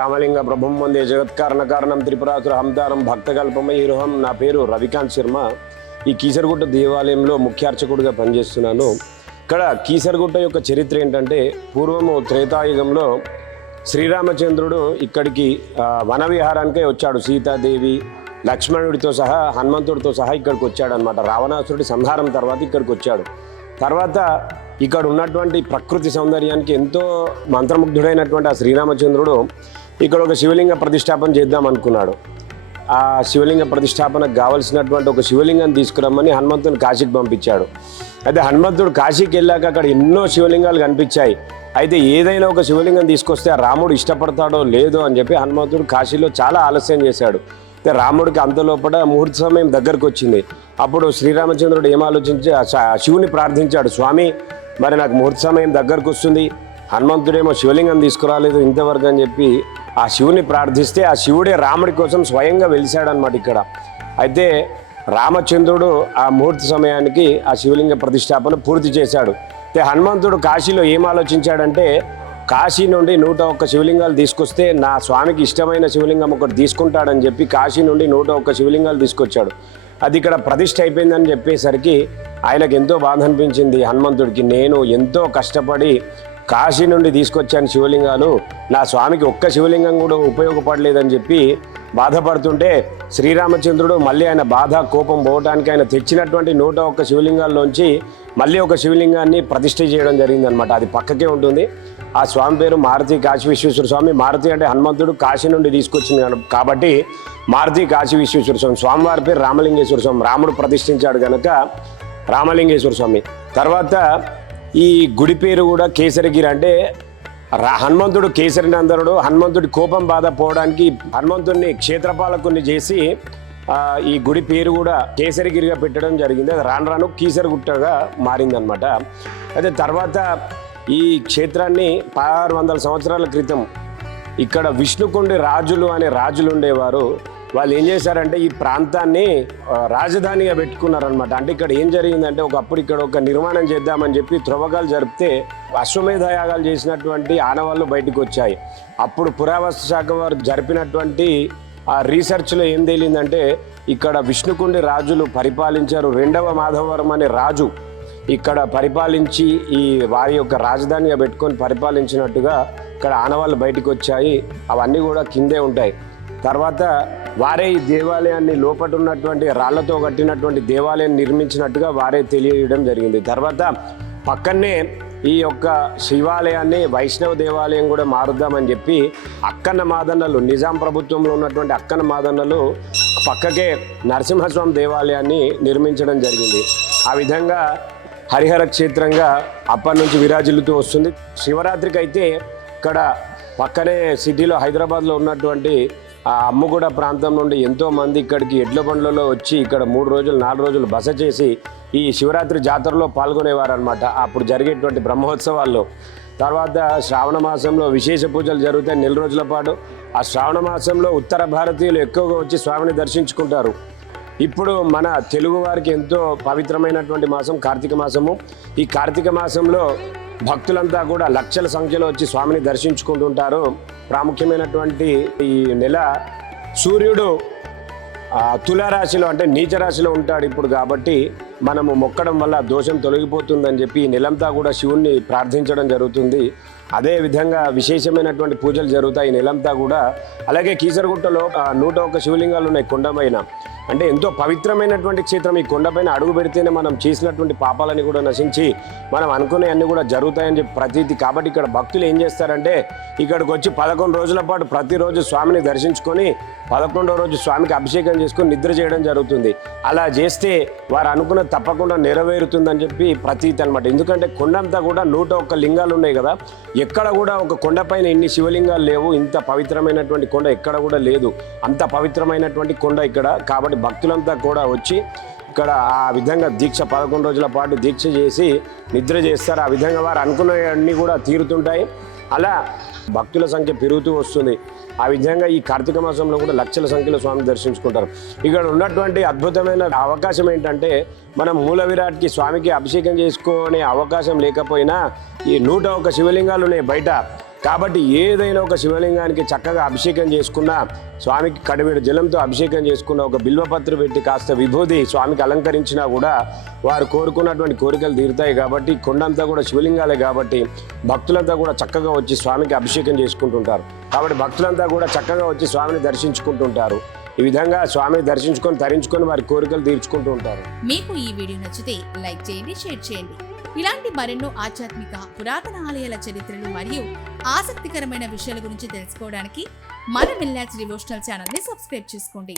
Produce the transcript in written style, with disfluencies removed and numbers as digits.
రామలింగ ప్రభుం వందే జగత్కారణ కారణం త్రిపురాసుర హంతారం భక్తకల్పమయూహం. నా పేరు రవికాంత్ శర్మ. ఈ కీసరగుట్ట దేవాలయంలో ముఖ్య అర్చకుడిగా పనిచేస్తున్నాను. ఇక్కడ కీసరగుట్ట యొక్క చరిత్ర ఏంటంటే, పూర్వము త్రేతాయుగంలో శ్రీరామచంద్రుడు ఇక్కడికి వనవిహారానికే వచ్చాడు. సీతాదేవి, లక్ష్మణుడితో సహా, హనుమంతుడితో సహా ఇక్కడికి వచ్చాడు అనమాట. రావణాసురుడి సంహారం తర్వాత ఇక్కడికి వచ్చాడు. తర్వాత ఇక్కడ ఉన్నటువంటి ప్రకృతి సౌందర్యానికి ఎంతో మంత్రముగ్ధుడైనటువంటి ఆ శ్రీరామచంద్రుడు ఇక్కడ ఒక శివలింగ ప్రతిష్టాపన చేద్దాం అనుకున్నాడు. ఆ శివలింగ ప్రతిష్టాపనకు కావలసినటువంటి ఒక శివలింగాన్ని తీసుకురమ్మని హనుమంతుని కాశీకి పంపించాడు. అయితే హనుమంతుడు కాశీకి వెళ్ళాక అక్కడ ఎన్నో శివలింగాలు కనిపించాయి. అయితే ఏదైనా ఒక శివలింగం తీసుకొస్తే ఆ రాముడు ఇష్టపడతాడో లేదో అని చెప్పి హనుమంతుడు కాశీలో చాలా ఆలస్యం చేశాడు. అయితే రాముడికి అంతలోపల ముహూర్త సమయం దగ్గరకు వచ్చింది. అప్పుడు శ్రీరామచంద్రుడు ఏం ఆలోచించి శివుని ప్రార్థించాడు, స్వామి మరి నాకు ముహూర్త సమయం దగ్గరకు వస్తుంది, హనుమంతుడేమో శివలింగం తీసుకురాలేదు ఇంతవరకు అని చెప్పి ఆ శివుని ప్రార్థిస్తే ఆ శివుడే రాముడి కోసం స్వయంగా వెలిశాడనమాట ఇక్కడ. అయితే రామచంద్రుడు ఆ ముహూర్త సమయానికి ఆ శివలింగ ప్రతిష్టాపన పూర్తి చేశాడు. అయితే హనుమంతుడు కాశీలో ఏం ఆలోచించాడంటే, కాశీ నుండి 101 శివలింగాలు తీసుకొస్తే నా స్వామికి ఇష్టమైన శివలింగం ఒకటి తీసుకుంటాడని చెప్పి కాశీ నుండి 101 శివలింగాలు తీసుకొచ్చాడు. అది ఇక్కడ ప్రతిష్ఠ అయిపోయిందని చెప్పేసరికి ఆయనకు ఎంతో బాధ అనిపించింది హనుమంతుడికి. నేను ఎంతో కష్టపడి కాశీ నుండి తీసుకొచ్చాను శివలింగాలు, నా స్వామికి ఒక్క శివలింగం కూడా ఉపయోగపడలేదని చెప్పి బాధపడుతుంటే శ్రీరామచంద్రుడు మళ్ళీ ఆయన బాధ కోపం పోవడానికి ఆయన తెచ్చినటువంటి 101 శివలింగాల్లోంచి మళ్ళీ ఒక శివలింగాన్ని ప్రతిష్ఠ చేయడం జరిగిందనమాట. అది పక్కకే ఉంటుంది. ఆ స్వామి పేరు మారుతి కాశీ విశ్వేశ్వర స్వామి. మారుతి అంటే హనుమంతుడు కాశీ నుండి తీసుకొచ్చింది కాబట్టి మారుతి కాశీ విశ్వేశ్వర స్వామి. స్వామివారి పేరు రామలింగేశ్వర స్వామి. రాముడు ప్రతిష్ఠించాడు కనుక రామలింగేశ్వర స్వామి. తర్వాత ఈ గుడి పేరు కూడా కేసరిగిరి. అంటే హనుమంతుడు కేసరినందనుడు. హనుమంతుడి కోపం బాధ పోవడానికి హనుమంతుడిని క్షేత్రపాలకుని చేసి ఈ గుడి పేరు కూడా కేసరిగిరిగా పెట్టడం జరిగింది. అది రాను రాను కీసరగుట్టగా మారిందనమాట. అయితే తర్వాత ఈ క్షేత్రాన్ని 1600 సంవత్సరాల క్రితం ఇక్కడ విష్ణుకుండి రాజులు అనే రాజులు ఉండేవారు. వాళ్ళు ఏం చేశారంటే ఈ ప్రాంతాన్ని రాజధానిగా పెట్టుకున్నారనమాట. అంటే ఇక్కడ ఏం జరిగిందంటే, ఒకప్పుడు ఇక్కడ ఒక నిర్మాణం చేద్దామని చెప్పి త్రవ్వకాలు జరిపితే అశ్వమేధ యాగాలు చేసినటువంటి ఆనవాళ్ళు బయటకు వచ్చాయి. అప్పుడు పురావస్తు శాఖ వారు జరిపినటువంటి ఆ రీసెర్చ్లో ఏం తేలిందంటే, ఇక్కడ విష్ణుకుండి రాజులు పరిపాలించారు. 2వ మాధవవర్మ అనే రాజు ఇక్కడ పరిపాలించి ఈ వారి యొక్క రాజధానిగా పెట్టుకొని పరిపాలించినట్టుగా ఇక్కడ ఆనవాళ్ళు బయటకు వచ్చాయి. అవన్నీ కూడా కిందే ఉంటాయి. తర్వాత వారే ఈ దేవాలయాన్ని లోపట ఉన్నటువంటి రాళ్లతో కట్టినటువంటి దేవాలయాన్ని నిర్మించినట్టుగా వారే తెలియడం జరిగింది. తర్వాత పక్కనే ఈ యొక్క శివాలయాన్ని వైష్ణవ దేవాలయం కూడా మారుద్దామని చెప్పి అక్కన్న మాదన్నలు, నిజాం ప్రభుత్వంలో ఉన్నటువంటి అక్కన్న మాదన్నలు పక్కకే నరసింహస్వామి దేవాలయాన్ని నిర్మించడం జరిగింది. ఆ విధంగా హరిహర క్షేత్రంగా అప్పటి నుంచి విరాజిల్లుతూ వస్తుంది. శివరాత్రికి అయితే ఇక్కడ పక్కనే సిటీలో హైదరాబాద్లో ఉన్నటువంటి ఆ అమ్ముగూడ ప్రాంతం నుండి ఎంతోమంది ఇక్కడికి ఎడ్ల బండ్లలో వచ్చి ఇక్కడ 3 రోజులు 4 రోజులు బస చేసి ఈ శివరాత్రి జాతరలో పాల్గొనేవారు అనమాట. అప్పుడు జరిగేటువంటి బ్రహ్మోత్సవాల్లో. తర్వాత శ్రావణ మాసంలో విశేష పూజలు జరుగుతాయి 4 రోజుల పాటు. ఆ శ్రావణ మాసంలో ఉత్తర భారతీయులు ఎక్కువగా వచ్చి స్వామిని దర్శించుకుంటారు. ఇప్పుడు మన తెలుగు వారికి ఎంతో పవిత్రమైనటువంటి మాసం కార్తీక మాసము. ఈ కార్తీక మాసంలో భక్తులంతా కూడా లక్షల సంఖ్యలో వచ్చి స్వామిని దర్శించుకుంటుంటారు. ప్రాముఖ్యమైనటువంటి ఈ నెల సూర్యుడు తులారాశిలో అంటే నీచ రాశిలో ఉంటాడు ఇప్పుడు. కాబట్టి మనము మొక్కడం వల్ల దోషం తొలగిపోతుందని చెప్పి ఈ నెలంతా కూడా శివుణ్ణి ప్రార్థించడం జరుగుతుంది. అదే విధంగా విశేషమైనటువంటి పూజలు జరుగుతాయి ఈ నెలంతా కూడా. అలాగే కీసరగుట్టలో 101 శివలింగాలు ఉన్నాయి కొండపైన. అంటే ఎంతో పవిత్రమైనటువంటి క్షేత్రం. ఈ కొండపైన అడుగు పెడితేనే మనం చేసినటువంటి పాపాలని కూడా నశించి మనం అనుకునే అన్ని కూడా జరుగుతాయని చెప్పి ప్రతీతి. కాబట్టి ఇక్కడ భక్తులు ఏం చేస్తారంటే, ఇక్కడికి వచ్చి 11 రోజుల పాటు ప్రతిరోజు స్వామిని దర్శించుకొని 11వ రోజు స్వామికి అభిషేకం చేసుకొని నిద్ర చేయడం జరుగుతుంది. అలా చేస్తే వారు అనుకున్నది తప్పకుండా నెరవేరుతుందని చెప్పి ప్రతీతి అనమాట. ఎందుకంటే కొండంతా కూడా 101 లింగాలు ఉన్నాయి కదా, ఎక్కడ కూడా ఒక కొండపైన ఇన్ని శివలింగాలు లేవు. ఇంత పవిత్రమైనటువంటి కొండ ఎక్కడ కూడా లేదు. అంత పవిత్రమైనటువంటి కొండ ఇక్కడ. కాబట్టి భక్తులంతా కూడా వచ్చి ఇక్కడ ఆ విధంగా దీక్ష 11 రోజుల పాటు దీక్ష చేసి నిద్ర చేస్తారు. ఆ విధంగా వారు అనుకున్నవన్నీ కూడా తీరుతుంటాయి. అలా భక్తుల సంఖ్య పెరుగుతూ వస్తుంది. ఆ విధంగా ఈ కార్తీక మాసంలో కూడా లక్షల సంఖ్యలో స్వామిని దర్శించుకుంటారు. ఇక్కడ ఉన్నటువంటి అద్భుతమైన అవకాశం ఏంటంటే, మనం మూల విరాట్కి స్వామికి అభిషేకం చేసుకునే అవకాశం లేకపోయినా ఈ 101 శివలింగాలు ఉన్నాయి బయట. కాబట్టి ఏదైనా ఒక శివలింగానికి చక్కగా అభిషేకం చేసుకున్న, స్వామికి కడివెడు జలంతో అభిషేకం చేసుకున్న, ఒక బిల్వపత్రి పెట్టి కాస్త విభూది స్వామికి అలంకరించినా కూడా వారు కోరుకున్నటువంటి కోరికలు తీరుతాయి. కాబట్టి కొండంతా కూడా శివలింగాలే కాబట్టి భక్తులంతా కూడా చక్కగా వచ్చి స్వామికి అభిషేకం చేసుకుంటుంటారు. కాబట్టి భక్తులంతా కూడా చక్కగా వచ్చి స్వామిని దర్శించుకుంటుంటారు. ఈ విధంగా స్వామిని దర్శించుకొని తరించుకొని వారి కోరికలు తీర్చుకుంటూ ఉంటారు. మీకు ఈ వీడియో నచ్చితే లైక్ చేయండి, షేర్ చేయండి. ఇలాంటి మరెన్నో ఆధ్యాత్మిక పురాతన ఆలయాల చరిత్రలు మరియు ఆసక్తికరమైన విషయాల గురించి తెలుసుకోవడానికి మన మిల్లాజ్ డివోషనల్ ఛానల్ని సబ్స్క్రైబ్ చేసుకోండి.